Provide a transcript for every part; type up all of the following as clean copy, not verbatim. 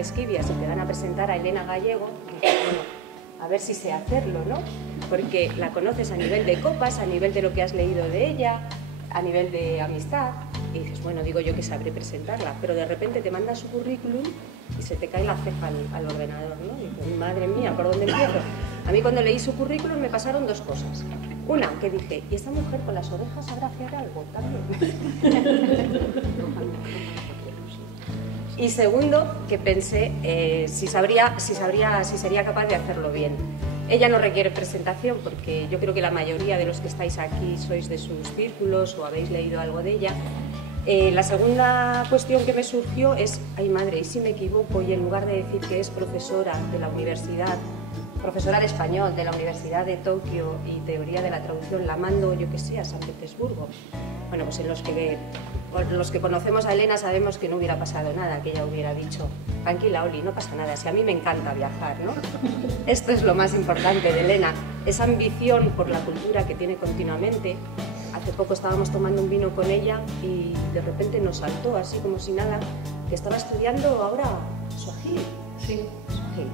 Esquivias y te van a presentar a Elena Gallego, dices, bueno, a ver si sé hacerlo, ¿no? Porque la conoces a nivel de copas, a nivel de lo que has leído de ella, a nivel de amistad, y dices, bueno, digo yo que sabré presentarla, pero de repente te manda su currículum y se te cae la ceja al ordenador, ¿no? Y dices, madre mía, ¿por dónde empiezo? A mí cuando leí su currículum me pasaron dos cosas. Una, que dije, ¿y esta mujer con las orejas sabrá hacer algo también? Y segundo, que pensé si sería capaz de hacerlo bien. Ella no requiere presentación porque yo creo que la mayoría de los que estáis aquí sois de sus círculos o habéis leído algo de ella. La segunda cuestión que me surgió es, ay madre, ¿y si me equivoco y en lugar de decir que es profesora de la universidad, profesora de español de la Universidad de Tokio y teoría de la traducción, la mando, yo que sé, a San Petersburgo? Bueno, pues en los que conocemos a Elena sabemos que no hubiera pasado nada, que ella hubiera dicho, tranquila Oli, no pasa nada, si a mí me encanta viajar, ¿no? Esto es lo más importante de Elena, esa ambición por la cultura que tiene continuamente. Hace poco estábamos tomando un vino con ella y de repente nos saltó, así como si nada, que estaba estudiando ahora suajili. Sí, suajili.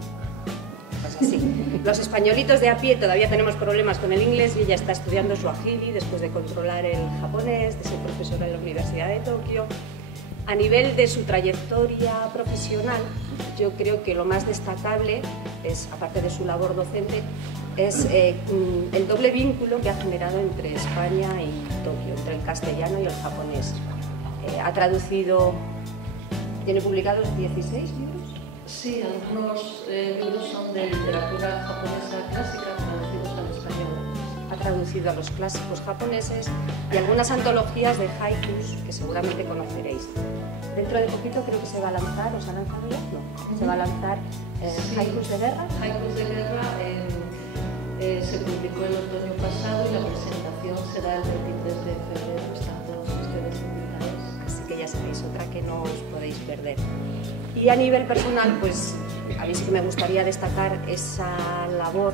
Pues así. Los españolitos de a pie todavía tenemos problemas con el inglés y ella está estudiando suajili después de controlar el japonés, de ser profesora en la Universidad de Tokio. A nivel de su trayectoria profesional, yo creo que lo más destacable es, aparte de su labor docente, es el doble vínculo que ha generado entre España y Tokio, entre el castellano y el japonés. Ha traducido, tiene publicados 16 libros. Sí, algunos libros son de literatura japonesa clásica traducidos al español. Ha traducido a los clásicos japoneses y algunas antologías de haikus que seguramente conoceréis. Dentro de poquito creo que se va a lanzar, ¿os ha lanzado ya? No. Se va a lanzar sí, haikus de guerra. Haikus de guerra se publicó el otoño pasado y la presentación será el 23 de febrero. Están todos ustedes invitados. Así que ya sabéis, otra que no os podéis perder. Y a nivel personal, pues a mí sí que me gustaría destacar esa labor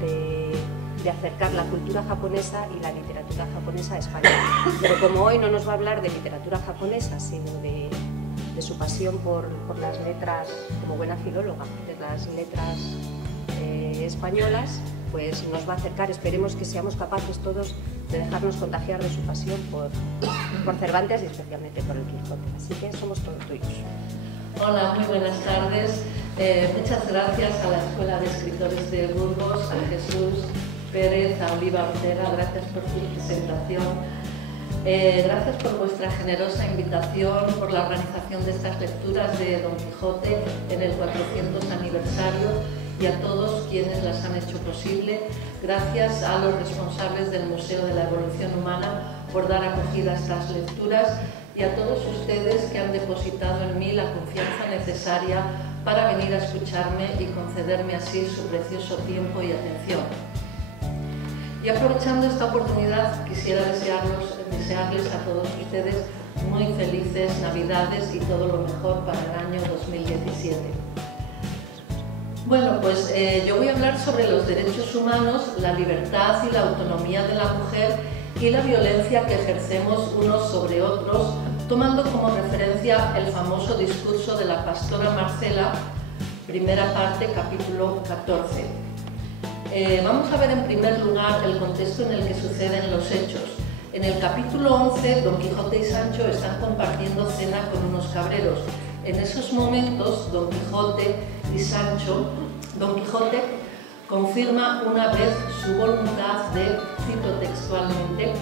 de acercar la cultura japonesa y la literatura japonesa a España. Pero como hoy no nos va a hablar de literatura japonesa, sino de su pasión por las letras, como buena filóloga, de las letras españolas, pues nos va a acercar. Esperemos que seamos capaces todos de dejarnos contagiar de su pasión por Cervantes y especialmente por el Quijote. Así que somos todos tuyos. Hola, muy buenas tardes. Muchas gracias a la Escuela de Escritores de Burgos, a Jesús Pérez, a Oliva Ortega, gracias por su presentación. Gracias por vuestra generosa invitación, por la organización de estas lecturas de Don Quijote en el 400 aniversario y a todos quienes las han hecho posible. Gracias a los responsables del Museo de la Evolución Humana por dar acogida a estas lecturas y a todos ustedes que han depositado en mí la confianza necesaria para venir a escucharme y concederme así su precioso tiempo y atención. Y aprovechando esta oportunidad, quisiera desearles a todos ustedes muy felices Navidades y todo lo mejor para el año 2017. Bueno, pues yo voy a hablar sobre los derechos humanos, la libertad y la autonomía de la mujer y la violencia que ejercemos unos sobre otros, tomando como referencia el famoso discurso de la pastora Marcela, primera parte, capítulo 14. Vamos a ver en primer lugar el contexto en el que suceden los hechos. En el capítulo 11, Don Quijote y Sancho están compartiendo cena con unos cabreros. En esos momentos, Don Quijote y Sancho, Don Quijote confirma una vez su voluntad de, cito textualmente,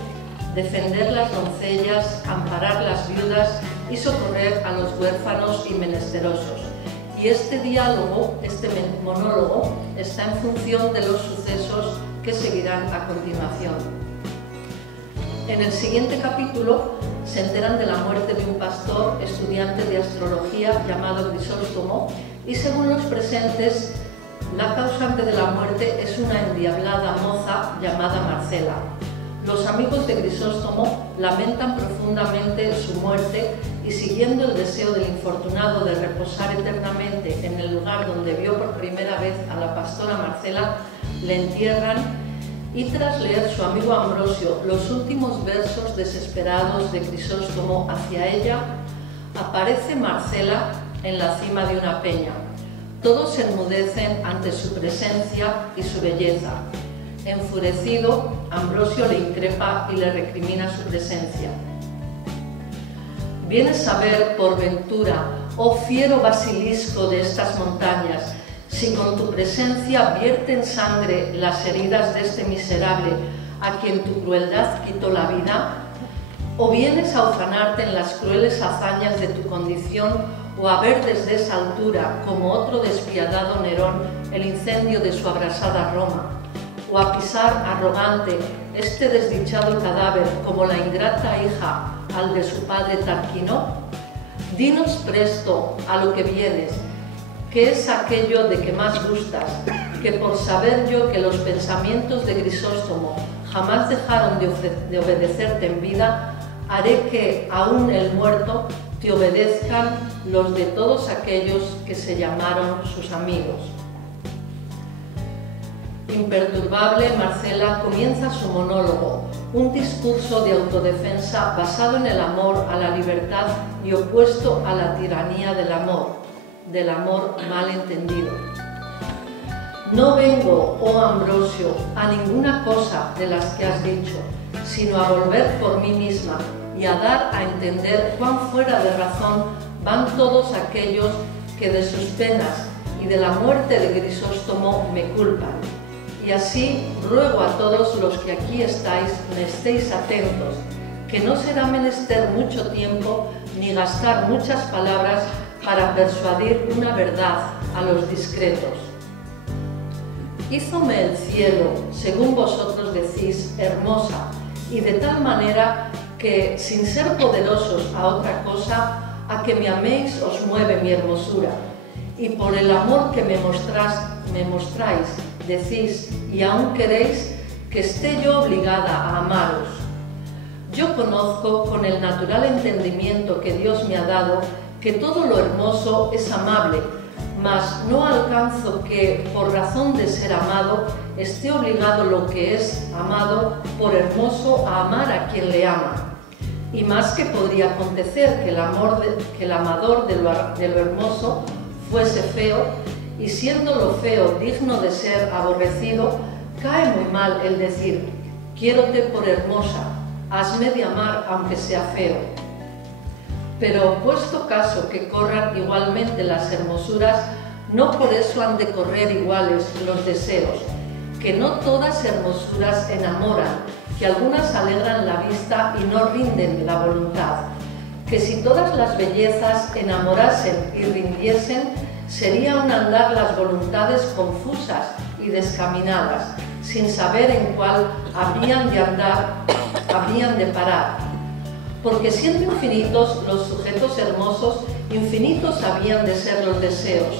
defender las doncellas, amparar las viudas y socorrer a los huérfanos y menesterosos. Y este diálogo, este monólogo, está en función de los sucesos que seguirán a continuación. En el siguiente capítulo se enteran de la muerte de un pastor estudiante de astrología llamado Grisóstomo y según los presentes, la causante de la muerte es una endiablada moza llamada Marcela. Los amigos de Grisóstomo lamentan profundamente su muerte y siguiendo el deseo del infortunado de reposar eternamente en el lugar donde vio por primera vez a la pastora Marcela, le entierran y tras leer su amigo Ambrosio los últimos versos desesperados de Grisóstomo hacia ella, aparece Marcela en la cima de una peña. Todos se enmudecen ante su presencia y su belleza. Enfurecido, Ambrosio le increpa y le recrimina su presencia. ¿Vienes a ver, por ventura, oh fiero basilisco de estas montañas, si con tu presencia vierten sangre las heridas de este miserable a quien tu crueldad quitó la vida? ¿O vienes a ufanarte en las crueles hazañas de tu condición o a ver desde esa altura, como otro despiadado Nerón, el incendio de su abrasada Roma? ¿O a pisar arrogante este desdichado cadáver como la ingrata hija al de su padre Tarquino? Dinos presto a lo que vienes, que es aquello de que más gustas, que por saber yo que los pensamientos de Grisóstomo jamás dejaron de obedecerte en vida, haré que, aún el muerto, te obedezcan los de todos aquellos que se llamaron sus amigos. Imperturbable, Marcela comienza su monólogo, un discurso de autodefensa basado en el amor a la libertad y opuesto a la tiranía del amor mal entendido. No vengo, oh Ambrosio, a ninguna cosa de las que has dicho, sino a volver por mí misma y a dar a entender cuán fuera de razón van todos aquellos que de sus penas y de la muerte de Grisóstomo me culpan. Y así ruego a todos los que aquí estáis me estéis atentos, que no será menester mucho tiempo ni gastar muchas palabras para persuadir una verdad a los discretos. Hízome el cielo, según vosotros decís, hermosa, y de tal manera que, sin ser poderosos a otra cosa, a que me améis os mueve mi hermosura, y por el amor que me mostráis, decís, y aún queréis, que esté yo obligada a amaros. Yo conozco, con el natural entendimiento que Dios me ha dado, que todo lo hermoso es amable, mas no alcanzo que, por razón de ser amado, esté obligado lo que es amado por hermoso a amar a quien le ama. Y más que podría acontecer que el amador de lo hermoso fuese feo, y siendo lo feo digno de ser aborrecido, cae muy mal el decir, quiérote por hermosa, hasme de amar aunque sea feo. Pero puesto caso que corran igualmente las hermosuras, no por eso han de correr iguales los deseos, que no todas hermosuras enamoran, que algunas alegran la vista y no rinden la voluntad, que si todas las bellezas enamorasen y rindiesen, sería un andar las voluntades confusas y descaminadas, sin saber en cuál habrían de andar, habrían de parar. Porque siendo infinitos los sujetos hermosos, infinitos habían de ser los deseos.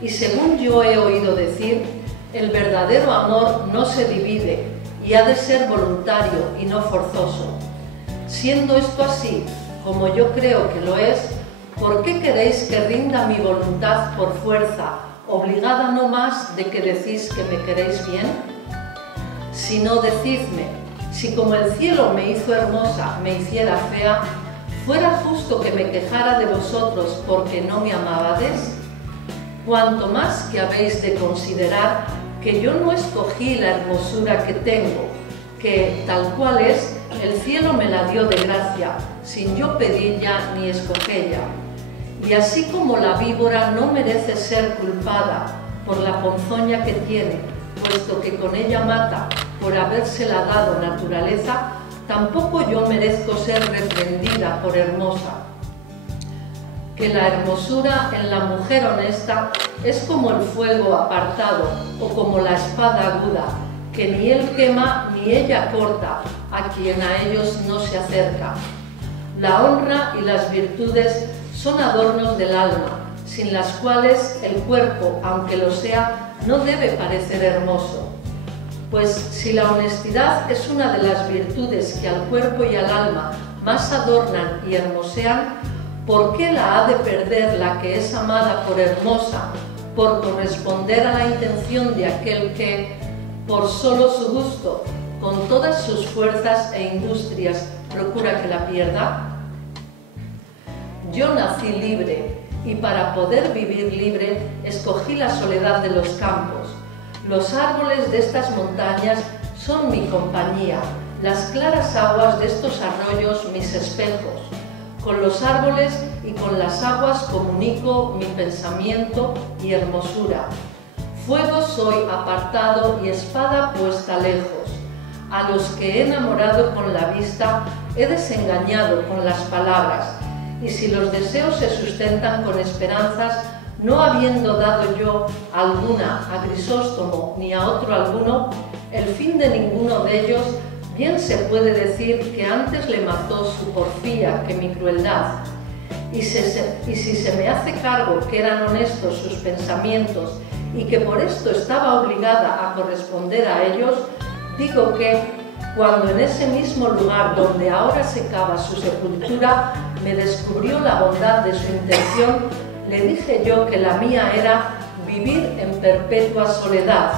Y según yo he oído decir, el verdadero amor no se divide y ha de ser voluntario y no forzoso. Siendo esto así, como yo creo que lo es, ¿por qué queréis que rinda mi voluntad por fuerza, obligada no más de que decís que me queréis bien? Si no, decidme, si como el cielo me hizo hermosa, me hiciera fea, ¿fuera justo que me quejara de vosotros porque no me amabades? Cuanto más que habéis de considerar que yo no escogí la hermosura que tengo, que, tal cual es, el cielo me la dio de gracia, sin yo pedilla ni escogella. Y así como la víbora no merece ser culpada por la ponzoña que tiene, puesto que con ella mata por habérsela dado naturaleza, tampoco yo merezco ser reprendida por hermosa. Que la hermosura en la mujer honesta es como el fuego apartado o como la espada aguda, que ni él quema ni ella corta a quien a ellos no se acerca. La honra y las virtudes son adornos del alma, sin las cuales el cuerpo, aunque lo sea, no debe parecer hermoso. Pues si la honestidad es una de las virtudes que al cuerpo y al alma más adornan y hermosean, ¿por qué la ha de perder la que es amada por hermosa, por corresponder a la intención de aquel que, por solo su gusto, con todas sus fuerzas e industrias, procura que la pierda? Yo nací libre, y para poder vivir libre escogí la soledad de los campos. Los árboles de estas montañas son mi compañía, las claras aguas de estos arroyos mis espejos. Con los árboles y con las aguas comunico mi pensamiento y hermosura. Fuego soy apartado y espada puesta lejos. A los que he enamorado con la vista, he desengañado con las palabras. Y si los deseos se sustentan con esperanzas, no habiendo dado yo alguna a Grisóstomo ni a otro alguno, el fin de ninguno de ellos, bien se puede decir que antes le mató su porfía que mi crueldad. Y si se me hace cargo que eran honestos sus pensamientos y que por esto estaba obligada a corresponder a ellos, digo que, cuando en ese mismo lugar donde ahora se cava su sepultura, me descubrió la bondad de su intención, le dije yo que la mía era vivir en perpetua soledad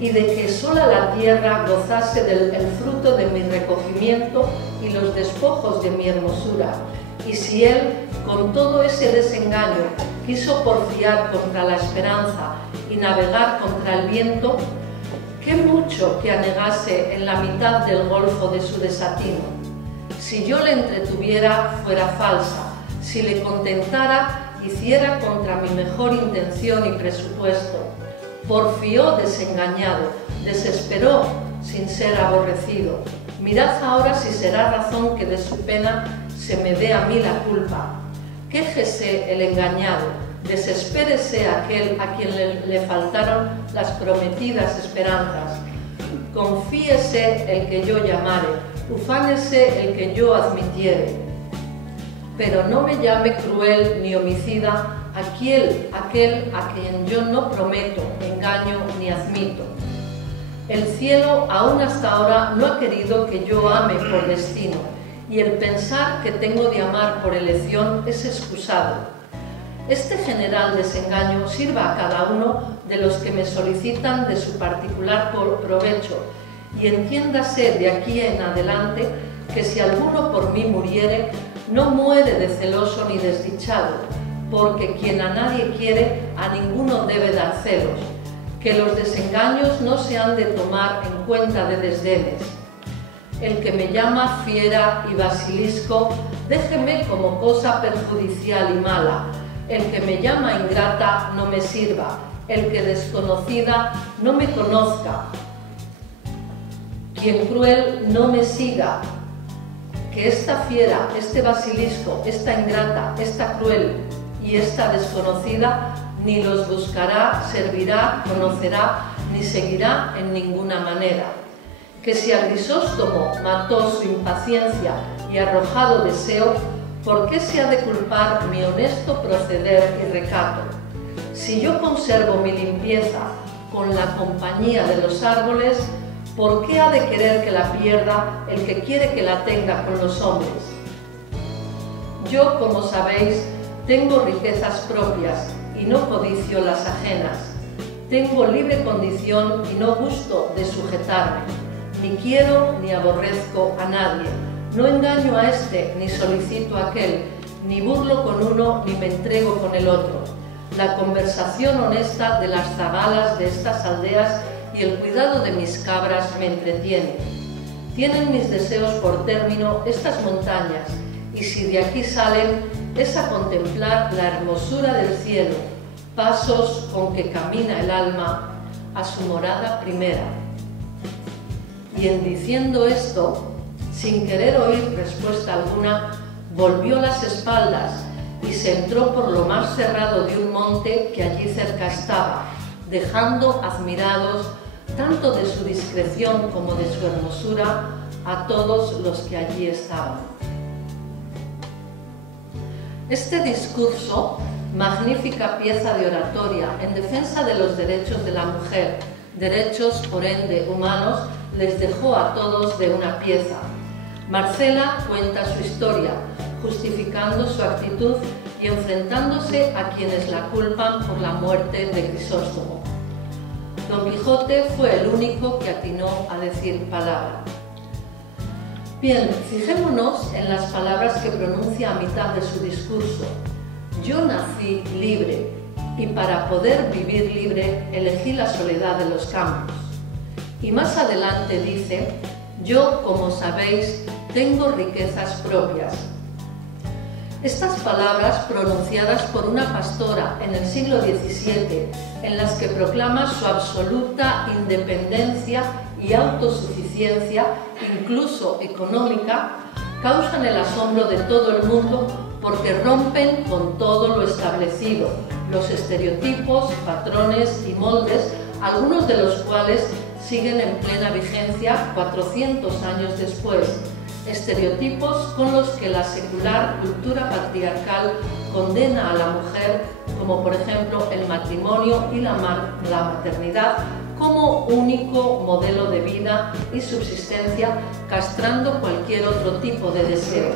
y de que sola la tierra gozase del fruto de mi recogimiento y los despojos de mi hermosura. Y si él, con todo ese desengaño, quiso porfiar contra la esperanza y navegar contra el viento, qué mucho que anegase en la mitad del golfo de su desatino. Si yo le entretuviera, fuera falsa. Si le contentara, hiciera contra mi mejor intención y presupuesto. Porfió desengañado, desesperó sin ser aborrecido. Mirad ahora si será razón que de su pena se me dé a mí la culpa. Quéjese el engañado, desespérese aquel a quien le faltaron las prometidas esperanzas. Confíese el que yo llamare, ufánese el que yo admitiere. Pero no me llame cruel ni homicida aquel a quien yo no prometo, engaño ni admito. El cielo aún hasta ahora no ha querido que yo ame por destino, y el pensar que tengo de amar por elección es excusado. Este general desengaño sirva a cada uno de los que me solicitan de su particular provecho, y entiéndase de aquí en adelante que si alguno por mí muriere, no muere de celoso ni desdichado, porque quien a nadie quiere, a ninguno debe dar celos, que los desengaños no se han de tomar en cuenta de desdenes. El que me llama fiera y basilisco, déjeme como cosa perjudicial y mala. El que me llama ingrata no me sirva, el que desconocida no me conozca. Quien cruel no me siga, que esta fiera, este basilisco, esta ingrata, esta cruel y esta desconocida, ni los buscará, servirá, conocerá, ni seguirá en ninguna manera. Que si a Grisóstomo mató su impaciencia y arrojado deseo, ¿por qué se ha de culpar mi honesto proceder y recato? Si yo conservo mi limpieza con la compañía de los árboles, ¿por qué ha de querer que la pierda el que quiere que la tenga con los hombres? Yo, como sabéis, tengo riquezas propias y no codicio las ajenas. Tengo libre condición y no gusto de sujetarme. Ni quiero ni aborrezco a nadie. No engaño a este, ni solicito a aquel, ni burlo con uno, ni me entrego con el otro. La conversación honesta de las zagalas de estas aldeas y el cuidado de mis cabras me entretienen. Tienen mis deseos por término estas montañas, y si de aquí salen, es a contemplar la hermosura del cielo, pasos con que camina el alma a su morada primera. Y en diciendo esto, sin querer oír respuesta alguna, volvió las espaldas y se entró por lo más cerrado de un monte que allí cerca estaba, dejando admirados tanto de su discreción como de su hermosura a todos los que allí estaban. Este discurso, magnífica pieza de oratoria en defensa de los derechos de la mujer, derechos por ende humanos, les dejó a todos de una pieza. Marcela cuenta su historia, justificando su actitud y enfrentándose a quienes la culpan por la muerte de Grisóstomo. Don Quijote fue el único que atinó a decir palabra. Bien, fijémonos en las palabras que pronuncia a mitad de su discurso. yo nací libre y para poder vivir libre elegí la soledad de los campos. Y más adelante dice, yo, como sabéis, tengo riquezas propias. Estas palabras, pronunciadas por una pastora en el siglo XVII, en las que proclama su absoluta independencia y autosuficiencia, incluso económica, causan el asombro de todo el mundo porque rompen con todo lo establecido, los estereotipos, patrones y moldes, algunos de los cuales siguen en plena vigencia 400 años después, estereotipos con los que la secular cultura patriarcal condena a la mujer, como por ejemplo el matrimonio y la maternidad, como único modelo de vida y subsistencia, castrando cualquier otro tipo de deseo.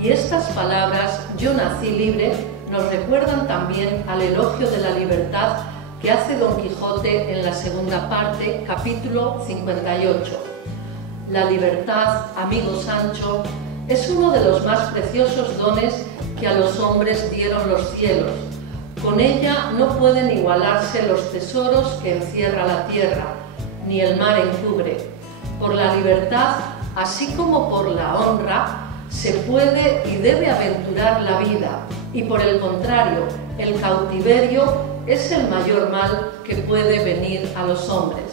Y estas palabras, yo nací libre, nos recuerdan también al elogio de la libertad que hace Don Quijote en la segunda parte, capítulo 58. La libertad, amigo Sancho, es uno de los más preciosos dones que a los hombres dieron los cielos. Con ella no pueden igualarse los tesoros que encierra la tierra, ni el mar encubre. Por la libertad, así como por la honra, se puede y debe aventurar la vida, y por el contrario, el cautiverio es el mayor mal que puede venir a los hombres.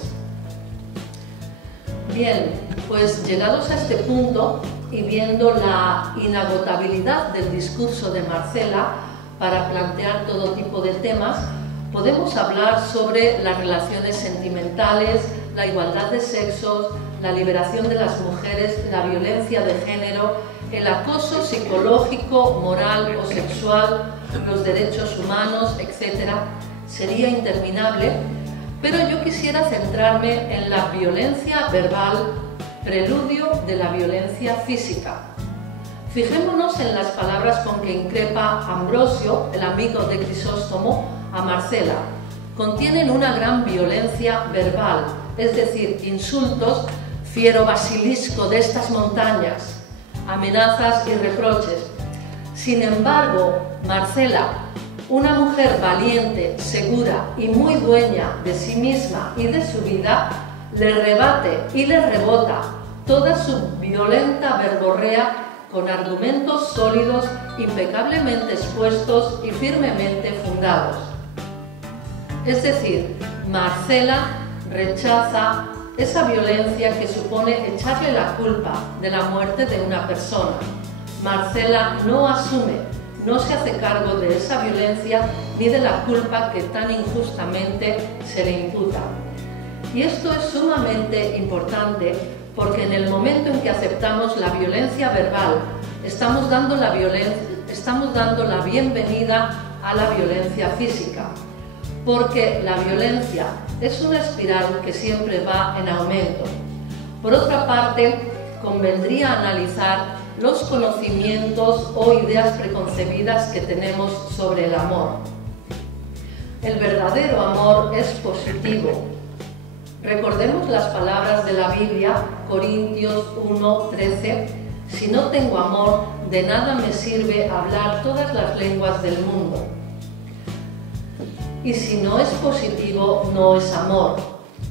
Bien, pues llegados a este punto y viendo la inagotabilidad del discurso de Marcela para plantear todo tipo de temas, podemos hablar sobre las relaciones sentimentales, la igualdad de sexos, la liberación de las mujeres, la violencia de género, el acoso psicológico, moral o sexual, los derechos humanos, etc. Sería interminable, pero yo quisiera centrarme en la violencia verbal, preludio de la violencia física. Fijémonos en las palabras con que increpa Ambrosio, el amigo de Crisóstomo, a Marcela. Contienen una gran violencia verbal, es decir, insultos, fiero basilisco de estas montañas, amenazas y reproches. Sin embargo, Marcela, una mujer valiente, segura y muy dueña de sí misma y de su vida, le rebate y le rebota toda su violenta verborrea con argumentos sólidos, impecablemente expuestos y firmemente fundados. Es decir, Marcela rechaza esa violencia que supone echarle la culpa de la muerte de una persona. Marcela no asume, no se hace cargo de esa violencia ni de la culpa que tan injustamente se le imputa. Y esto es sumamente importante porque en el momento en que aceptamos la violencia verbal, estamos dando la bienvenida a la violencia física, porque la violencia es una espiral que siempre va en aumento. Por otra parte, convendría analizar los conocimientos o ideas preconcebidas que tenemos sobre el amor. El verdadero amor es positivo. Recordemos las palabras de la Biblia, Corintios 1:13, si no tengo amor, de nada me sirve hablar todas las lenguas del mundo. Y si no es positivo, no es amor.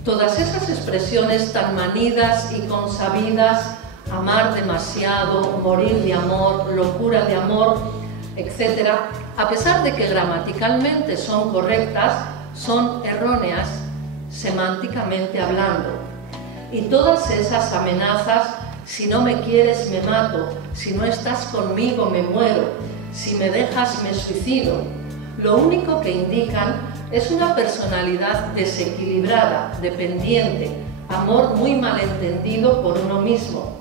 Todas esas expresiones tan manidas y consabidas, amar demasiado, morir de amor, locura de amor, etc., a pesar de que gramaticalmente son correctas, son erróneas semánticamente hablando. Y todas esas amenazas, si no me quieres me mato, si no estás conmigo me muero, si me dejas me suicido, lo único que indican es una personalidad desequilibrada, dependiente, amor muy malentendido por uno mismo,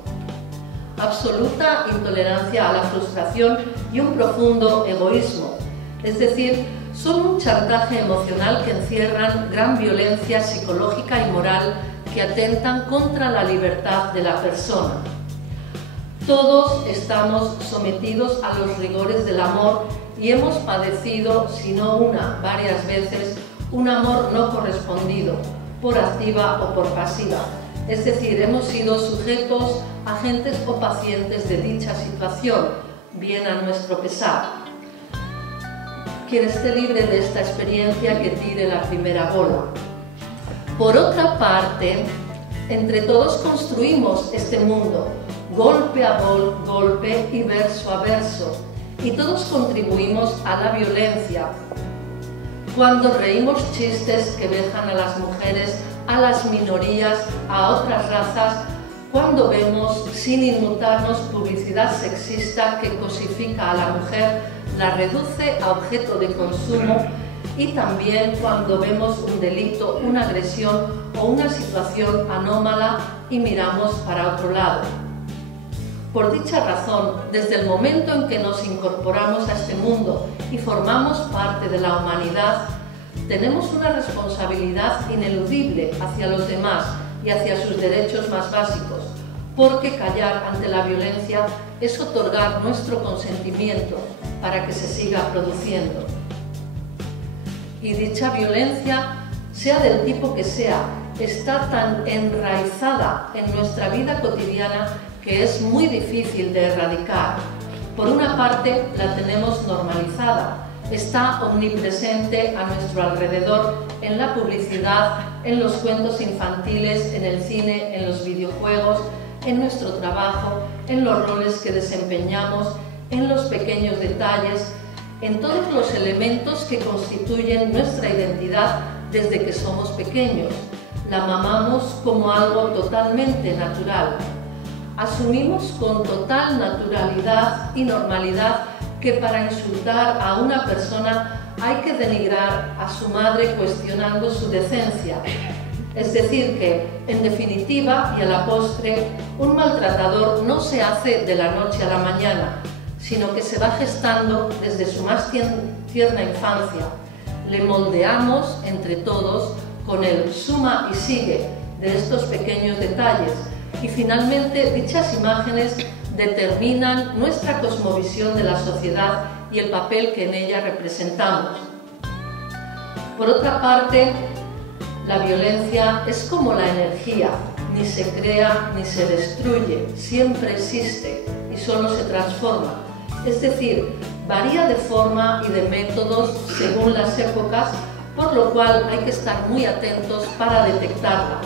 absoluta intolerancia a la frustración y un profundo egoísmo, es decir, son un chantaje emocional que encierran gran violencia psicológica y moral que atentan contra la libertad de la persona. Todos estamos sometidos a los rigores del amor y hemos padecido, si no una, varias veces, un amor no correspondido, por activa o por pasiva. Es decir, hemos sido sujetos, agentes o pacientes de dicha situación, bien a nuestro pesar. quien esté libre de esta experiencia que tire la primera bola. Por otra parte, entre todos construimos este mundo, golpe a golpe y verso a verso, y todos contribuimos a la violencia. Cuando reímos chistes que vejan a las mujeres, a las minorías, a otras razas, cuando vemos, sin inmutarnos, publicidad sexista que cosifica a la mujer, la reduce a objeto de consumo, y también cuando vemos un delito, una agresión o una situación anómala y miramos para otro lado. Por dicha razón, desde el momento en que nos incorporamos a este mundo y formamos parte de la humanidad, tenemos una responsabilidad ineludible hacia los demás y hacia sus derechos más básicos, porque callar ante la violencia es otorgar nuestro consentimiento para que se siga produciendo. Y dicha violencia, sea del tipo que sea, está tan enraizada en nuestra vida cotidiana que es muy difícil de erradicar. Por una parte, la tenemos normalizada, está omnipresente a nuestro alrededor en la publicidad, en los cuentos infantiles, en el cine, en los videojuegos, en nuestro trabajo, en los roles que desempeñamos, en los pequeños detalles, en todos los elementos que constituyen nuestra identidad desde que somos pequeños. La mamamos como algo totalmente natural. Asumimos con total naturalidad y normalidad que para insultar a una persona hay que denigrar a su madre cuestionando su decencia. Es decir que, en definitiva y a la postre, un maltratador no se hace de la noche a la mañana, sino que se va gestando desde su más tierna infancia. Le moldeamos entre todos con el suma y sigue de estos pequeños detalles, y finalmente dichas imágenes determinan nuestra cosmovisión de la sociedad y el papel que en ella representamos. Por otra parte, la violencia es como la energía, ni se crea ni se destruye, siempre existe y solo se transforma. Es decir, varía de forma y de métodos según las épocas, por lo cual hay que estar muy atentos para detectarla.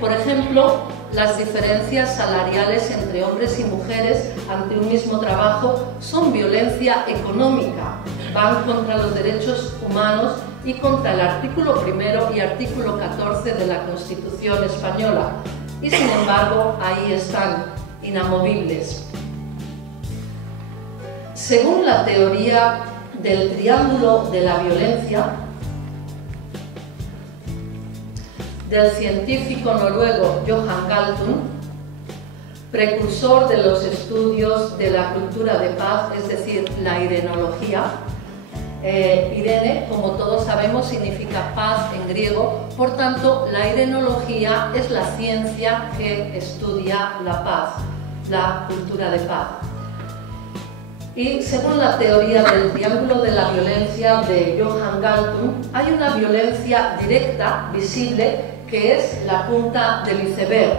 Por ejemplo, las diferencias salariales entre hombres y mujeres ante un mismo trabajo son violencia económica, van contra los derechos humanos y contra el artículo 1 y artículo 14 de la Constitución española, y sin embargo ahí están, inamovibles. Según la teoría del triángulo de la violencia, del científico noruego Johan Galtung, precursor de los estudios de la cultura de paz, es decir, la irenología. Irene, como todos sabemos, significa paz en griego, por tanto, la irenología es la ciencia que estudia la paz, la cultura de paz. Y según la teoría del triángulo de la violencia de Johan Galtung, hay una violencia directa, visible, que es la punta del iceberg,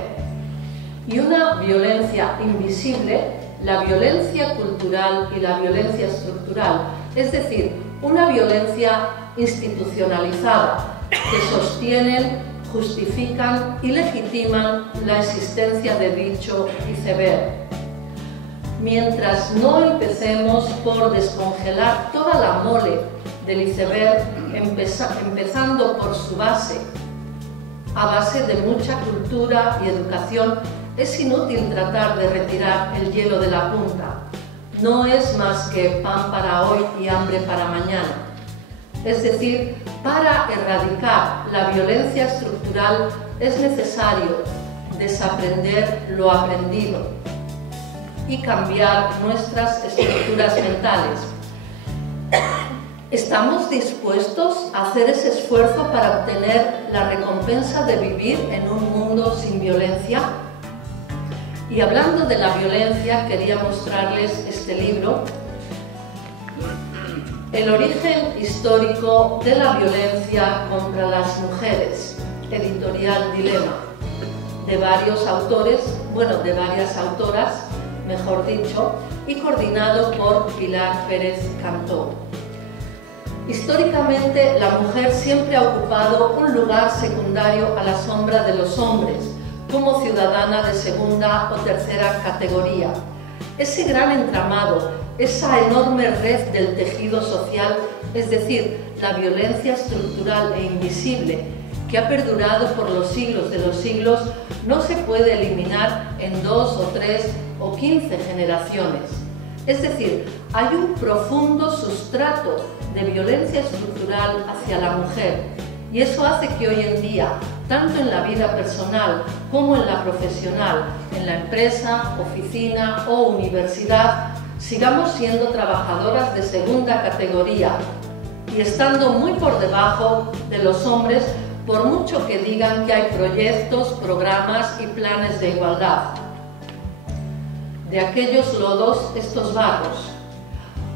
y una violencia invisible, la violencia cultural y la violencia estructural, es decir, una violencia institucionalizada que sostienen, justifican y legitiman la existencia de dicho iceberg. Mientras no empecemos por descongelar toda la mole del iceberg, empezando por su base, a base de mucha cultura y educación, es inútil tratar de retirar el hielo de la punta. No es más que pan para hoy y hambre para mañana. Es decir, para erradicar la violencia estructural es necesario desaprender lo aprendido y cambiar nuestras estructuras mentales. ¿Estamos dispuestos a hacer ese esfuerzo para obtener la recompensa de vivir en un mundo sin violencia? Y hablando de la violencia, quería mostrarles este libro, El origen histórico de la violencia contra las mujeres, editorial Dilema, de varios autores, bueno, de varias autoras, mejor dicho, y coordinado por Pilar Pérez Cantó. Históricamente, la mujer siempre ha ocupado un lugar secundario a la sombra de los hombres, como ciudadana de segunda o tercera categoría. Ese gran entramado, esa enorme red del tejido social, es decir, la violencia estructural e invisible, que ha perdurado por los siglos de los siglos, no se puede eliminar en 2 o 3 o 15 generaciones. Es decir, hay un profundo sustrato de violencia estructural hacia la mujer, y eso hace que hoy en día, tanto en la vida personal como en la profesional, en la empresa, oficina o universidad, sigamos siendo trabajadoras de segunda categoría y estando muy por debajo de los hombres, por mucho que digan que hay proyectos, programas y planes de igualdad. De aquellos lodos, estos barros.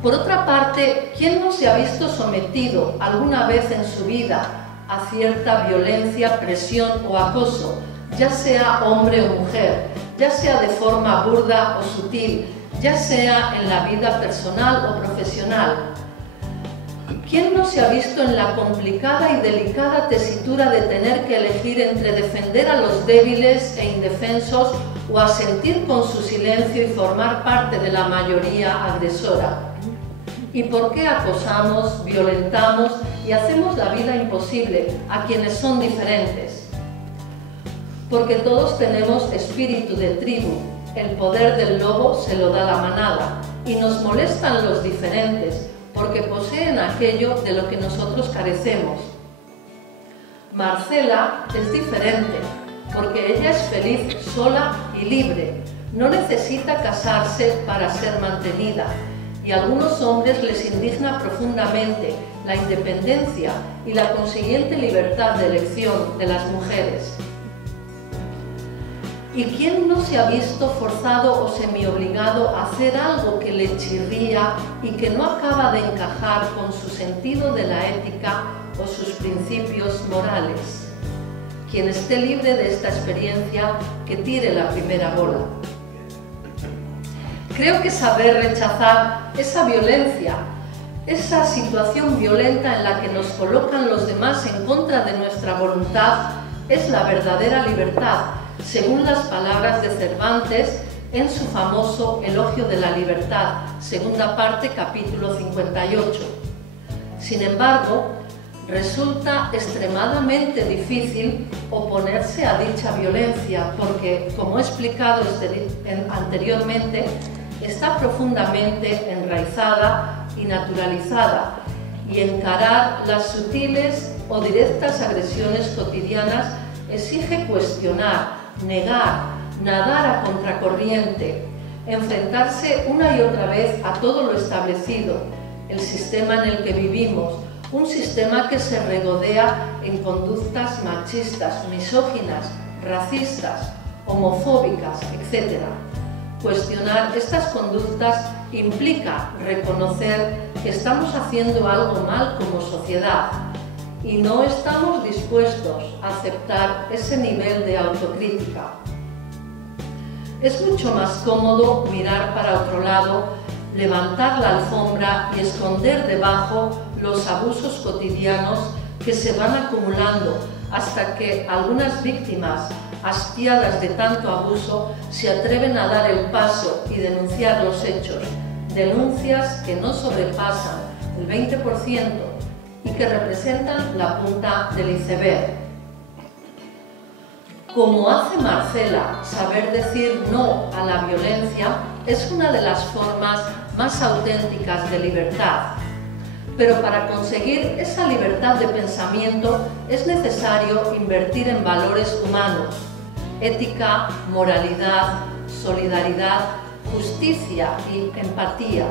Por otra parte, ¿quién no se ha visto sometido alguna vez en su vida a cierta violencia, presión o acoso, ya sea hombre o mujer, ya sea de forma burda o sutil, ya sea en la vida personal o profesional? ¿Quién no se ha visto en la complicada y delicada tesitura de tener que elegir entre defender a los débiles e indefensos o asentir con su silencio y formar parte de la mayoría agresora? ¿Y por qué acosamos, violentamos y hacemos la vida imposible a quienes son diferentes? Porque todos tenemos espíritu de tribu, el poder del lobo se lo da la manada, y nos molestan los diferentes, porque poseen aquello de lo que nosotros carecemos. Marcela es diferente, porque ella es feliz sola y libre, no necesita casarse para ser mantenida, y a algunos hombres les indigna profundamente la independencia y la consiguiente libertad de elección de las mujeres. ¿Y quién no se ha visto forzado o semiobligado a hacer algo que le chirría y que no acaba de encajar con su sentido de la ética o sus principios morales? Quien esté libre de esta experiencia, que tire la primera bola. Creo que saber rechazar esa violencia, esa situación violenta en la que nos colocan los demás en contra de nuestra voluntad, es la verdadera libertad, según las palabras de Cervantes en su famoso Elogio de la Libertad, segunda parte, capítulo 58. Sin embargo, resulta extremadamente difícil oponerse a dicha violencia porque, como he explicado anteriormente, está profundamente enraizada y naturalizada, y encarar las sutiles o directas agresiones cotidianas exige cuestionar, negar, nadar a contracorriente, enfrentarse una y otra vez a todo lo establecido, el sistema en el que vivimos, un sistema que se regodea en conductas machistas, misóginas, racistas, homofóbicas, etc. Cuestionar estas conductas implica reconocer que estamos haciendo algo mal como sociedad y no estamos dispuestos a aceptar ese nivel de autocrítica. Es mucho más cómodo mirar para otro lado, levantar la alfombra y esconder debajo los abusos cotidianos que se van acumulando hasta que algunas víctimas, hastiadas de tanto abuso, se atreven a dar el paso y denunciar los hechos, denuncias que no sobrepasan el 20% y que representan la punta del iceberg. Como hace Marcela, saber decir no a la violencia es una de las formas más auténticas de libertad. Pero para conseguir esa libertad de pensamiento es necesario invertir en valores humanos: ética, moralidad, solidaridad, justicia y empatía.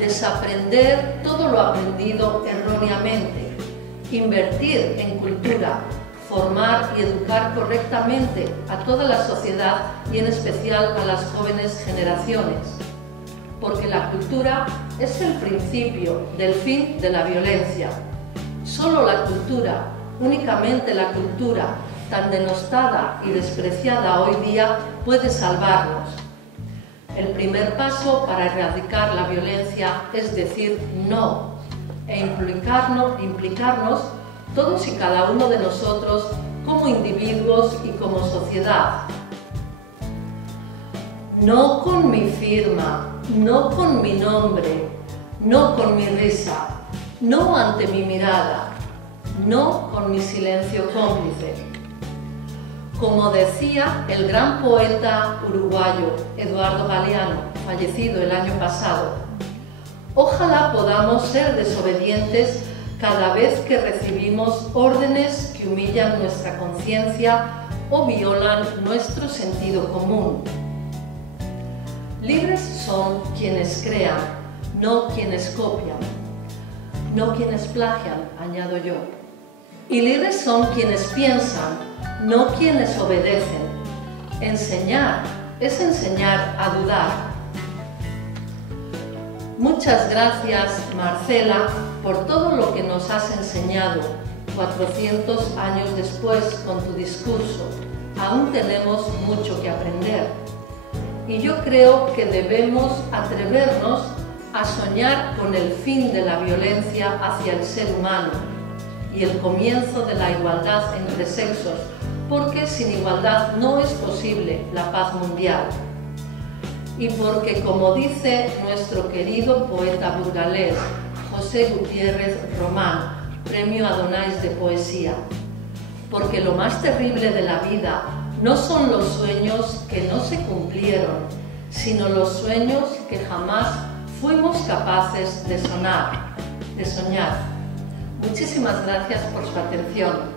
Desaprender todo lo aprendido erróneamente. Invertir en cultura. Formar y educar correctamente a toda la sociedad y en especial a las jóvenes generaciones. Porque la cultura es el principio del fin de la violencia. Solo la cultura, únicamente la cultura, tan denostada y despreciada hoy día, puede salvarnos. El primer paso para erradicar la violencia es decir no. e implicarnos todos y cada uno de nosotros como individuos y como sociedad. No con mi firma, no con mi nombre, no con mi risa, no ante mi mirada, no con mi silencio cómplice. Como decía el gran poeta uruguayo Eduardo Galeano, fallecido el año pasado, ojalá podamos ser desobedientes cada vez que recibimos órdenes que humillan nuestra conciencia o violan nuestro sentido común. Libres son quienes crean, no quienes copian, no quienes plagian, añado yo. Y libres son quienes piensan, no quienes obedecen. Enseñar es enseñar a dudar. Muchas gracias, Marcela, por todo lo que nos has enseñado 400 años después con tu discurso. Aún tenemos mucho que aprender. Y yo creo que debemos atrevernos a soñar con el fin de la violencia hacia el ser humano y el comienzo de la igualdad entre sexos, porque sin igualdad no es posible la paz mundial. Y porque, como dice nuestro querido poeta burgalés José Gutiérrez Román, Premio Adonais de Poesía, porque lo más terrible de la vida no son los sueños que no se cumplieron, sino los sueños que jamás fuimos capaces de soñar. Muchísimas gracias por su atención.